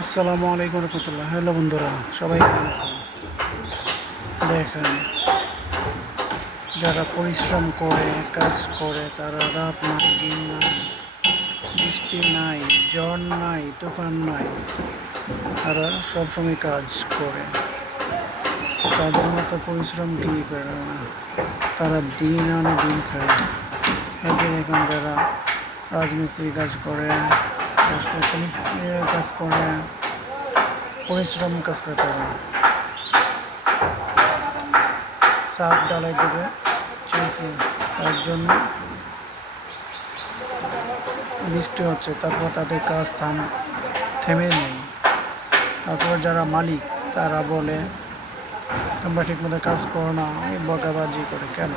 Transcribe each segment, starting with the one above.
আসসালামু আলাইকুম রহমতুল্লাহ। হ্যালো বন্ধুরা, সবাই কেমন আছেন? দেখেন, যারা পরিশ্রম করে, কাজ করে, তারা রাত নাই, দিন নাই, বৃষ্টি নাই, ঝড় নাই, তুফান নাই, তারা সবসময় কাজ করে। তাদের মতো পরিশ্রম কি করে? না তারা দিন আনে দিন খায়। এখন যারা রাজমিস্ত্রি কাজ করে তারপর কাজ করে পরিশ্রম কাজ করে তারা সাপ ডালাই দেবে চেয়েছি তার জন্য বৃষ্টি হচ্ছে তারপর তাদের কাজ থাম, থেমে নেই। তারপর যারা মালিক, তারা বলে, তোমরা ঠিকমতো কাজ করো না, এই বকাবাজি করে কেন?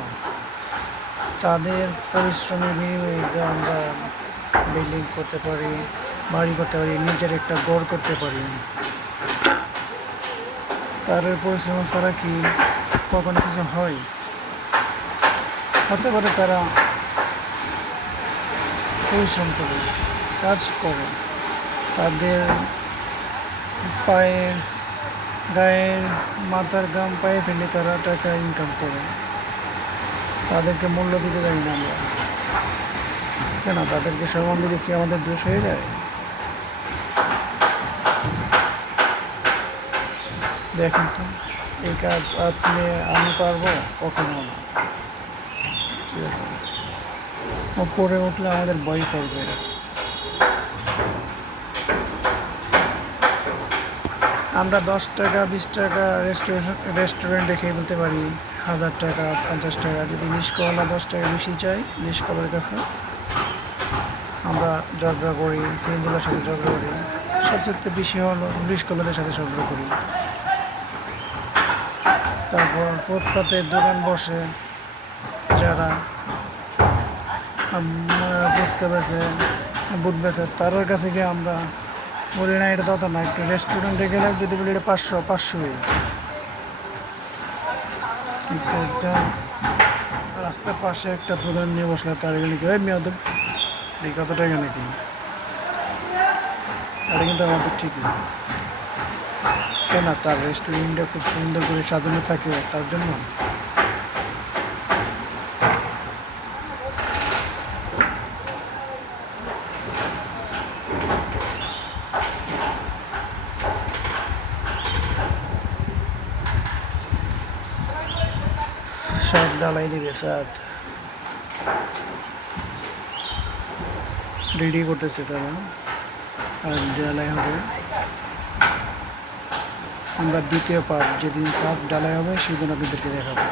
তাদের পরিশ্রমের বিনিময়ে আমরা বিল্ডিং করতে পারি, বাড়ি করতে পারি, নিজের একটা গড় করতে পারি। তাদের পরিশ্রম ছাড়া কি কখনো কিছু হয়? হতে পারে তারা পরিশ্রম করে, কাজ করে। তাদের পায়ে, গায়ে, মাথার গাম পায়ে ফেলে তারা টাকা ইনকাম করে। তাদেরকে মূল্য দিতে জানি না আমরা। কেন? তাদেরকে দিলে কি আমাদের দোষ হয়ে যায়? দেখেন তো, এই কাজ আপনি, আমি পারব, কখনো না। ঠিক আছে? উঠলে আমাদের বই করবে। আমরা দশ টাকা, বিশ টাকা রেস্টুরেন্ট রেস্টুরেন্টে খেয়ে বলতে পারি। হাজার টাকা, পঞ্চাশ টাকা। যদি নিষ্কলা দশ টাকা বেশি চাই, নিষ্কলার কাছে। আমরা ঝগড়া করি সিএনজিলার সাথে ঝগড়া করি। সবচেয়ে বেশি হলো নিষ্কলাদের সাথে ঝগড়া করি। তারপর ফুটপাতে দোকান বসে যারা ফুচকা বেছে বুট বেছে তাদের কাছে গিয়ে আমরা বলি, না, এটা তত না, একটু রেস্টুরেন্টে গেলে যদি বলি এটা পাঁচশো পাঁচশোই কিন্তু একটা রাস্তার পাশে একটা দোকান নিয়ে বসলে, তার গেলে কি ওই মেয়াদ এই কত টাকা নাকি এটা কিন্তু আমাদের ঠিক না। কেন তার রেস্টুরেন্টটা খুব সুন্দর করে সাজানো থাকে, তার জন্য? শার্ট ডালাই দিবে শার্ট রেডি করতেছে তারা। আর ডালাই হবে। আমরা দ্বিতীয় পার্ট যেদিন শার্ট ডালাই হবে, সেদিন আপনাদেরকে দেখাবো।